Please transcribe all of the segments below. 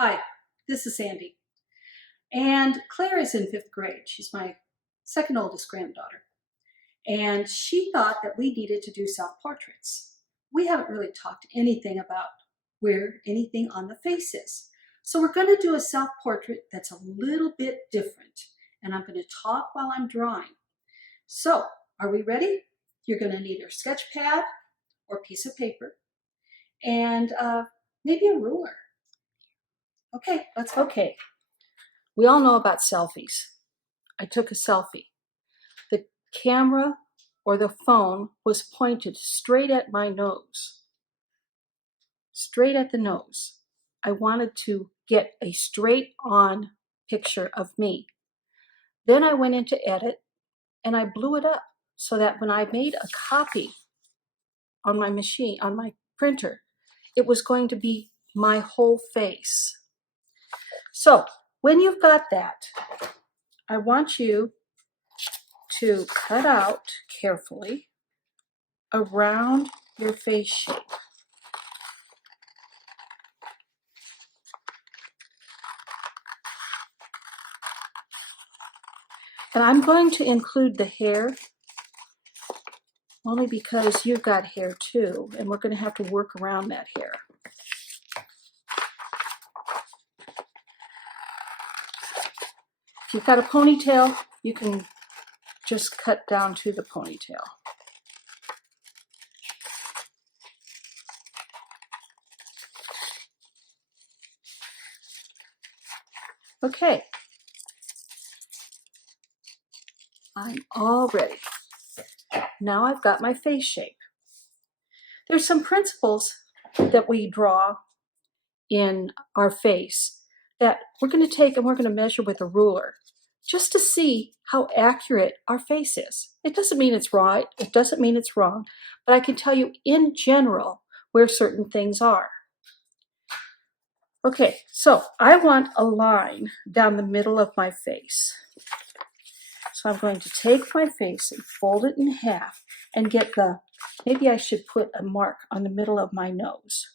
Hi, this is Sandy. And Claire is in 5th grade. She's my second oldest granddaughter. And she thought that we needed to do self-portraits. We haven't really talked anything about where anything on the face is. So we're going to do a self-portrait that's a little bit different. And I'm going to talk while I'm drawing. So, are we ready? You're going to need your sketch pad or piece of paper and maybe a ruler. Okay, let's go. Okay, we all know about selfies. I took a selfie. The camera or the phone was pointed straight at my nose, straight at the nose. I wanted to get a straight on picture of me. Then I went into edit and I blew it up so that when I made a copy on my machine, on my printer, it was going to be my whole face. So when you've got that, I want you to cut out carefully around your face shape. And I'm going to include the hair only because you've got hair too, and we're going to have to work around that hair. If you've got a ponytail, you can just cut down to the ponytail. Okay, I'm all ready. Now I've got my face shape. There's some principles that we draw in our face that we're going to take and we're going to measure with a ruler just to see how accurate our face is. It doesn't mean it's right, it doesn't mean it's wrong, but I can tell you in general where certain things are. Okay, so I want a line down the middle of my face. So I'm going to take my face and fold it in half and get maybe I should put a mark on the middle of my nose.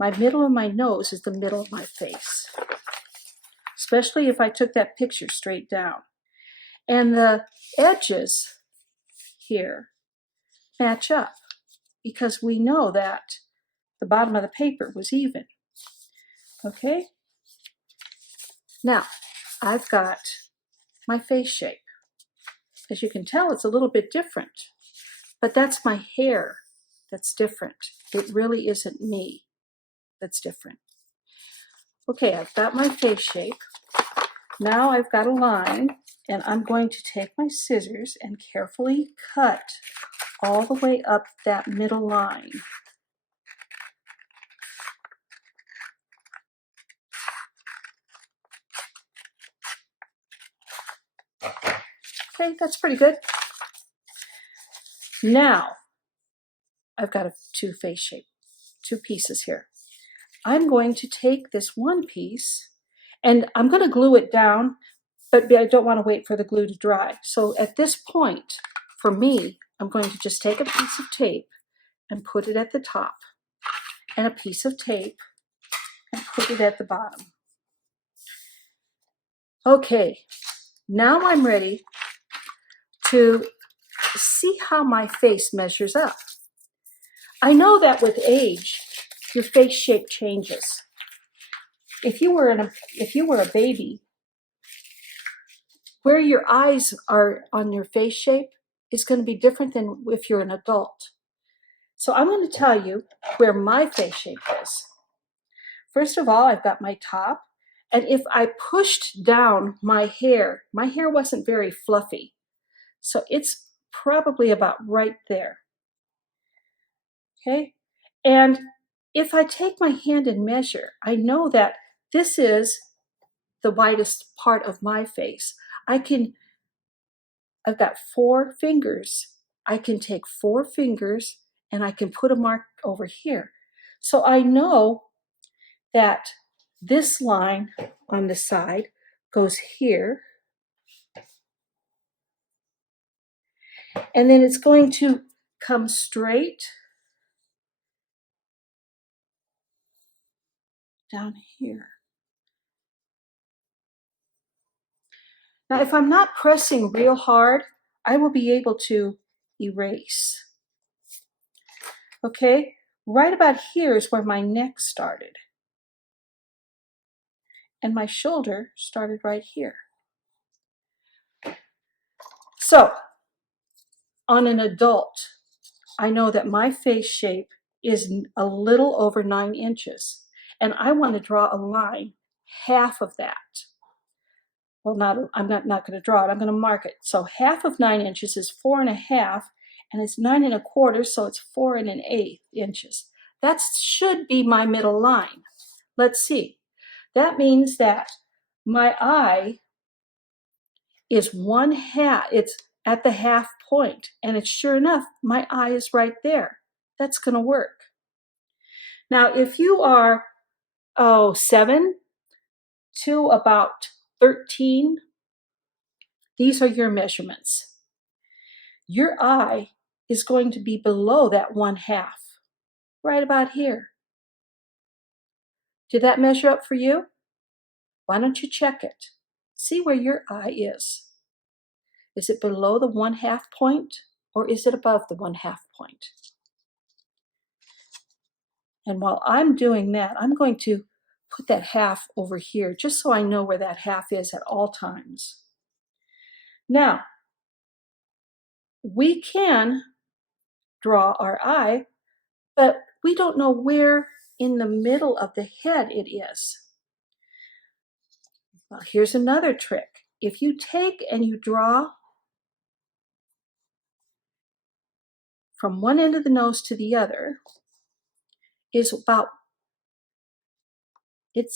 My middle of my nose is the middle of my face, especially if I took that picture straight down. And the edges here match up because we know that the bottom of the paper was even. Okay? Now, I've got my face shape. As you can tell, it's a little bit different, but that's my hair that's different. It really isn't me that's different. Okay, I've got my face shape. Now I've got a line, and I'm going to take my scissors and carefully cut all the way up that middle line. Okay, that's pretty good. Now, I've got two face shape, two pieces here. I'm going to take this one piece, and I'm going to glue it down, but I don't want to wait for the glue to dry. So at this point, for me, I'm going to just take a piece of tape and put it at the top, and a piece of tape and put it at the bottom. Okay, now I'm ready to see how my face measures up. I know that with age, your face shape changes. If you were a baby, where your eyes are on your face shape is going to be different than if you're an adult. So I'm going to tell you where my face shape is. First of all, I've got my top, and if I pushed down my hair wasn't very fluffy, so it's probably about right there. Okay, and if I take my hand and measure, I know that this is the widest part of my face. I've got 4 fingers. I can take 4 fingers and I can put a mark over here. So I know that this line on the side goes here. And then it's going to come straight down here. Now, if I'm not pressing real hard, I will be able to erase. Okay, right about here is where my neck started. And my shoulder started right here. So, on an adult, I know that my face shape is a little over 9 inches. And I want to draw a line half of that. Well, I'm not going to draw it. I'm going to mark it. So half of 9 inches is 4.5, and it's 9 1/4, so it's 4 1/8 inches. That should be my middle line. Let's see. That means that my eye is 1/2. It's at the half point, and it's sure enough, my eye is right there. That's going to work. Now, if you are 7 to about 13, these are your measurements. Your eye is going to be below that 1/2, right about here. Did that measure up for you? Why don't you check it? See where your eye is. Is it below the 1/2 point, or is it above the 1/2 point? And while I'm doing that, I'm going to put that half over here, just so I know where that half is at all times. Now, we can draw our eye, but we don't know where in the middle of the head it is. Well, here's another trick. If you take and you draw from one end of the nose to the other, it's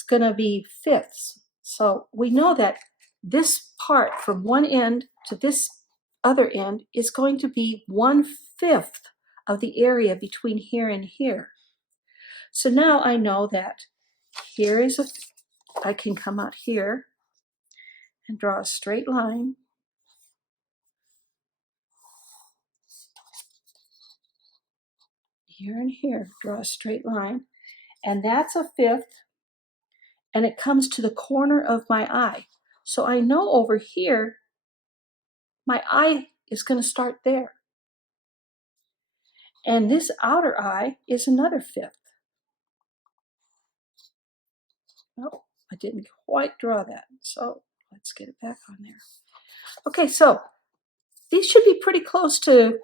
going to be fifths. So we know that this part from one end to this other end is going to be 1/5 of the area between here and here. So now I know that here is I can come out here and draw a straight line. Here and here, draw a straight line. And that's 1/5. And it comes to the corner of my eye. So I know over here, my eye is going to start there. And this outer eye is another 1/5. Oh, I didn't quite draw that. So let's get it back on there. Okay, so these should be pretty close to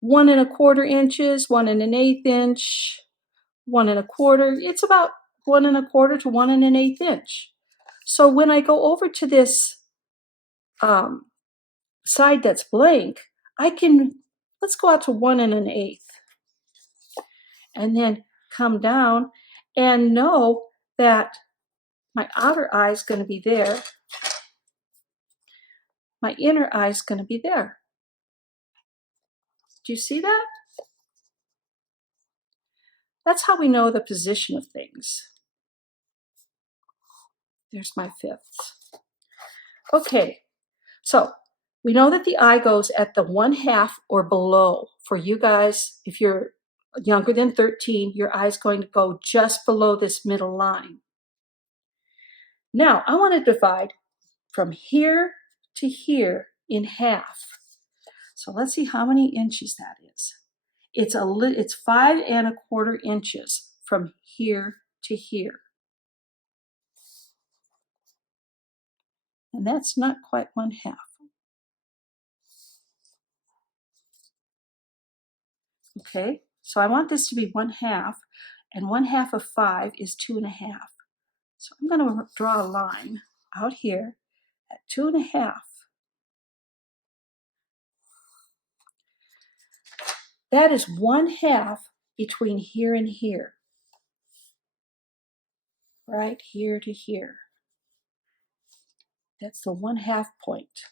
1 1/4 inches, 1 1/8 inch, 1 1/4. It's about 1 1/4 to 1 1/8 inch. So when I go over to this side that's blank, let's go out to 1 1/8. And then come down and know that my outer eye is going to be there. My inner eye is going to be there. Do you see that? That's how we know the position of things. There's my fifths. Okay, so we know that the eye goes at the 1/2 or below. For you guys, if you're younger than 13, your eye is going to go just below this middle line. Now, I want to divide from here to here in half. So let's see how many inches that is. It's 5 1/4 inches from here to here. And that's not quite 1/2. Okay, so I want this to be 1/2, and 1/2 of 5 is 2.5. So I'm going to draw a line out here at 2.5. That is 1/2 between here and here. Right here to here. That's the 1/2 point.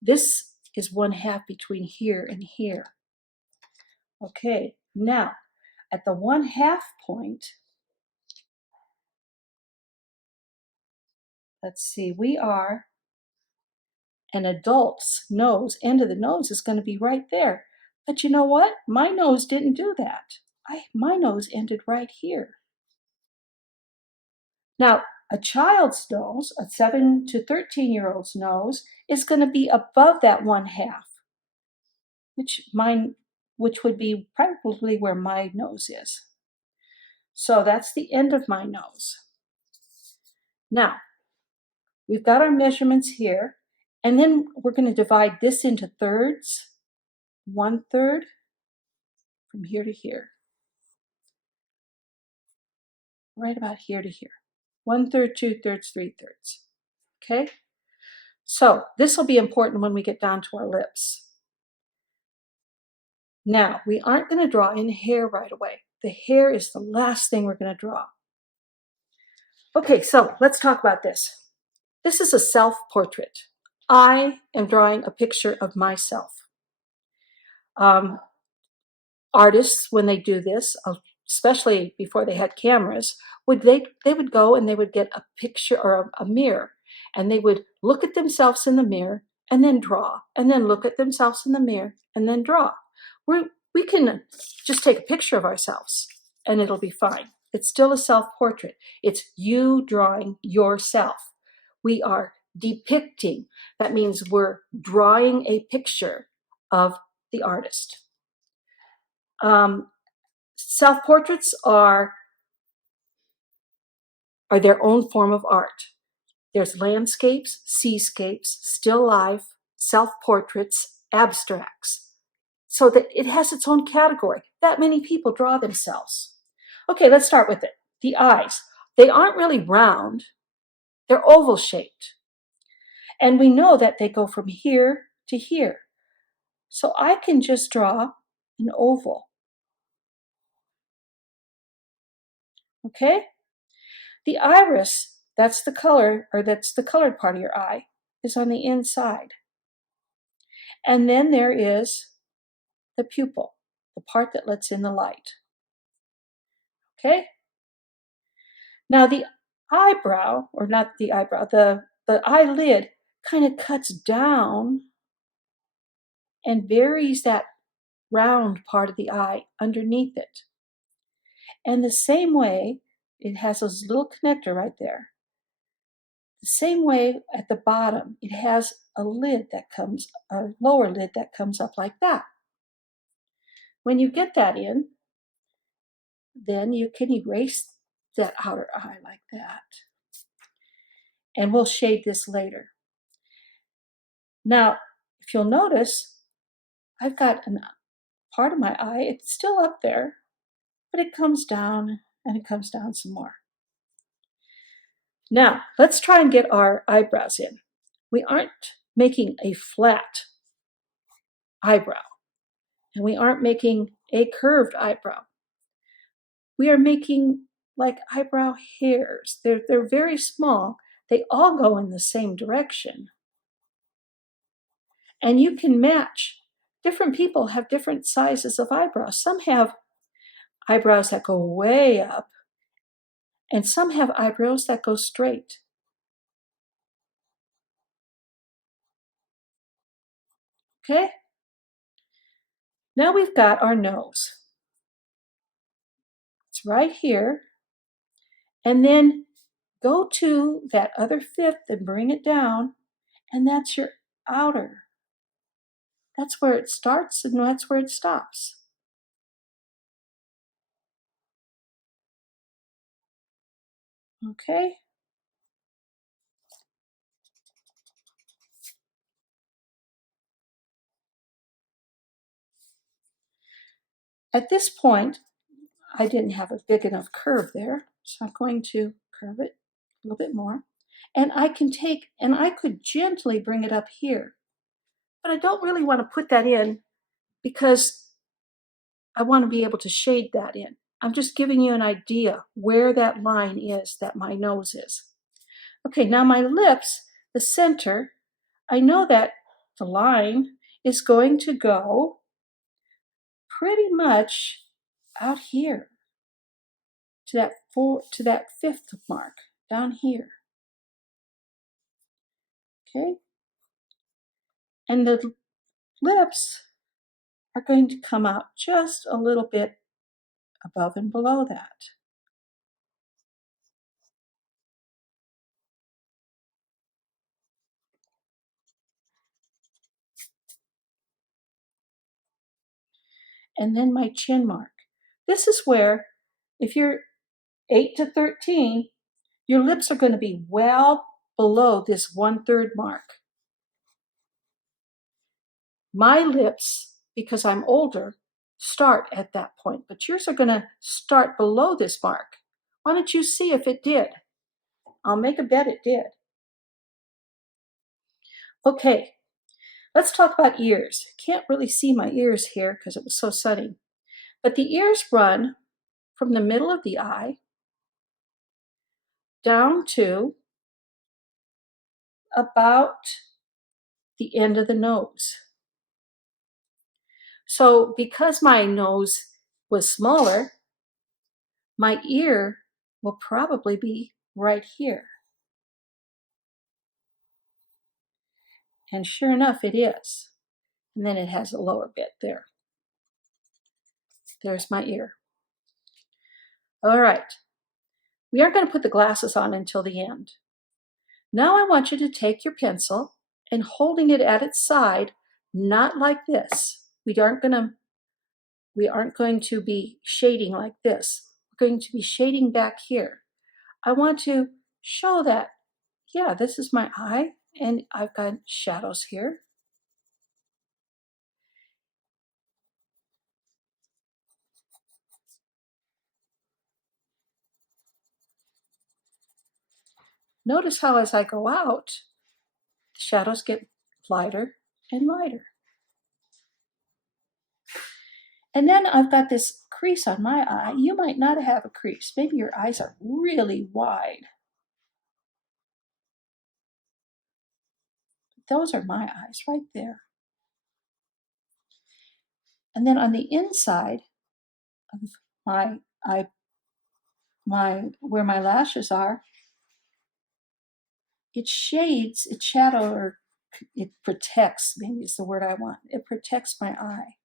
This is 1/2 between here and here. Okay, now at the 1/2 point, let's see, we are an adult's nose, end of the nose is going to be right there. But you know what? My nose didn't do that. My nose ended right here. Now, a child's nose, a 7 to 13-year-old's nose, is going to be above that 1/2, which would be probably where my nose is. So that's the end of my nose. Now, we've got our measurements here, and then we're going to divide this into thirds. 1/3 from here to here. Right about here to here. 1/3, 2/3, 3/3. Okay? So this will be important when we get down to our lips. Now, we aren't going to draw in hair right away. The hair is the last thing we're going to draw. Okay, so let's talk about this. This is a self-portrait. I am drawing a picture of myself. Artists, when they do this, especially before they had cameras, they would go and they would get a picture or a mirror, and they would look at themselves in the mirror and then draw, and then look at themselves in the mirror and then draw. We can just take a picture of ourselves and it'll be fine. It's still a self-portrait. It's you drawing yourself. We are depicting. That means we're drawing a picture of the artist. Self-portraits are their own form of art. There's landscapes, seascapes, still life, self-portraits, abstracts. So that it has its own category. That many people draw themselves. Okay, let's start with it. The eyes. They aren't really round. They're oval shaped. And we know that they go from here to here. So I can just draw an oval. Okay? The iris, that's the color, or that's the colored part of your eye, is on the inside. And then there is the pupil, the part that lets in the light. Okay? Now the eyebrow, or not the eyebrow, the eyelid kind of cuts down and buries that round part of the eye underneath it. And the same way, it has this little connector right there. The same way at the bottom, it has a lid that comes, a lower lid that comes up like that. When you get that in, then you can erase that outer eye like that. And we'll shade this later. Now, if you'll notice, I've got a part of my eye, it's still up there, but it comes down and it comes down some more. Now, let's try and get our eyebrows in. We aren't making a flat eyebrow, and we aren't making a curved eyebrow. We are making like eyebrow hairs. They're very small. They all go in the same direction. And you can match. Different people have different sizes of eyebrows. Some have eyebrows that go way up, and some have eyebrows that go straight. Okay? Now we've got our nose. It's right here. And then go to that other fifth and bring it down, and that's your outer. That's where it starts and that's where it stops. Okay? At this point, I didn't have a big enough curve there, so I'm going to curve it a little bit more. And I could gently bring it up here. But I don't really want to put that in because I want to be able to shade that in. I'm just giving you an idea where that line is that my nose is. Okay, now my lips, the center, I know that the line is going to go pretty much out here to that fifth mark down here. Okay? And the lips are going to come out just a little bit above and below that. and then my chin mark. This is where, if you're 8 to 13, your lips are going to be well below this 1/3 mark. My lips, because I'm older, start at that point, but yours are going to start below this mark. Why don't you see if it did? I'll make a bet it did. Okay, let's talk about ears. Can't really see my ears here because it was so sunny. But the ears run from the middle of the eye down to about the end of the nose. So because my nose was smaller, my ear will probably be right here. And sure enough, it is. And then it has a lower bit there. There's my ear. All right. We aren't going to put the glasses on until the end. Now I want you to take your pencil and holding it at its side, not like this. We aren't going to be shading like this. We're going to be shading back here. I want to show that, yeah, this is my eye, and I've got shadows here. Notice how as I go out, the shadows get lighter and lighter. And then I've got this crease on my eye. You might not have a crease. Maybe your eyes are really wide. Those are my eyes right there. And then on the inside of my eye, where my lashes are, it shades, it shadow, or it protects, maybe is the word I want. It protects my eye.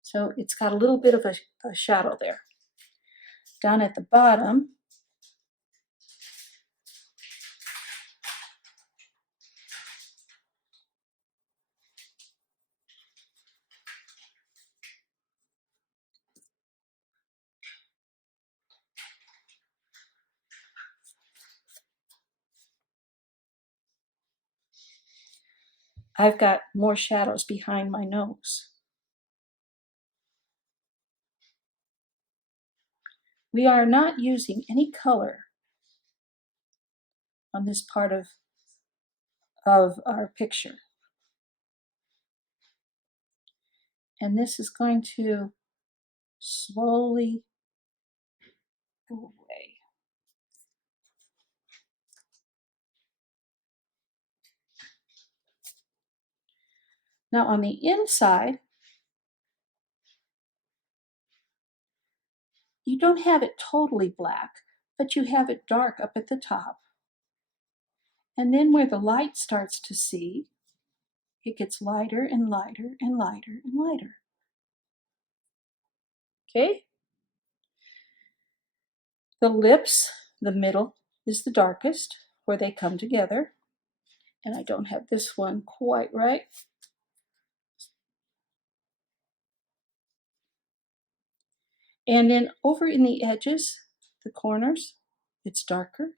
So it's got a little bit of a shadow there. Down at the bottom, I've got more shadows behind my nose. We are not using any color on this part of our picture. And this is going to slowly go away. Now on the inside, you don't have it totally black, but you have it dark up at the top. And then where the light starts to see, it gets lighter and lighter and lighter and lighter. Okay? The lips, the middle, is the darkest, where they come together. And I don't have this one quite right. And then over in the edges, the corners, it's darker.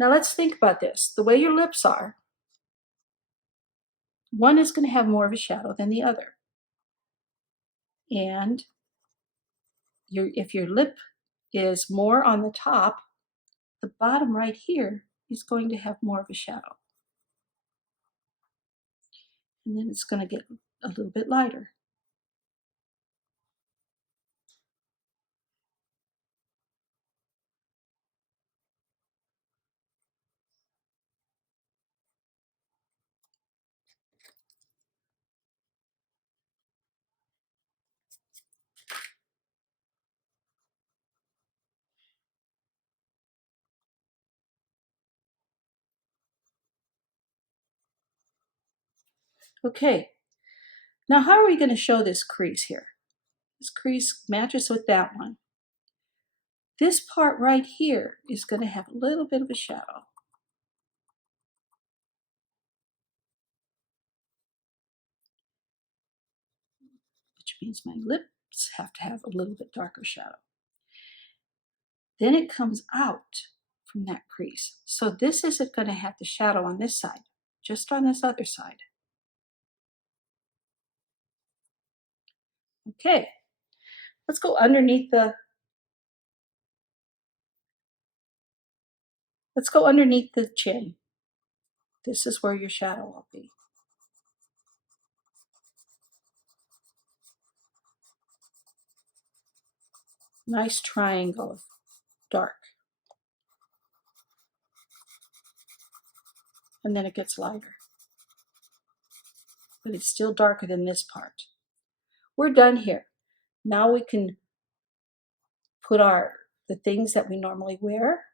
Now let's think about this. The way your lips are, one is going to have more of a shadow than the other. And if your lip is more on the top, the bottom right here is going to have more of a shadow. And then it's going to get a little bit lighter. Okay, now how are we going to show this crease here? This crease matches with that one. This part right here is going to have a little bit of a shadow. Which means my lips have to have a little bit darker shadow. Then it comes out from that crease. So this isn't going to have the shadow on this side, just on this other side. Okay, let's go underneath the chin. This is where your shadow will be. Nice triangle of dark. And then it gets lighter. But it's still darker than this part. We're done here. Now we can put the things that we normally wear.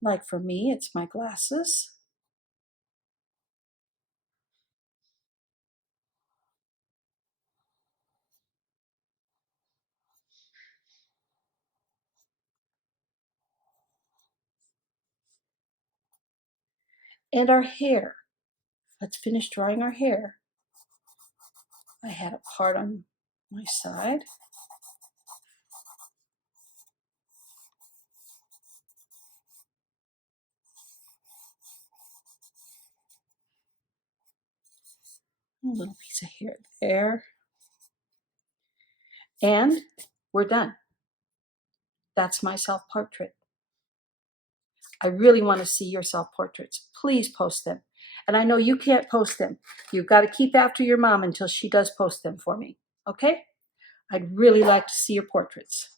Like for me, it's my glasses. And our hair. Let's finish drawing our hair. I had a part on my side. A little piece of hair there. And we're done. That's my self-portrait. I really want to see your self-portraits. Please post them. And I know you can't post them. You've got to keep after your mom until she does post them for me. Okay? I'd really like to see your portraits.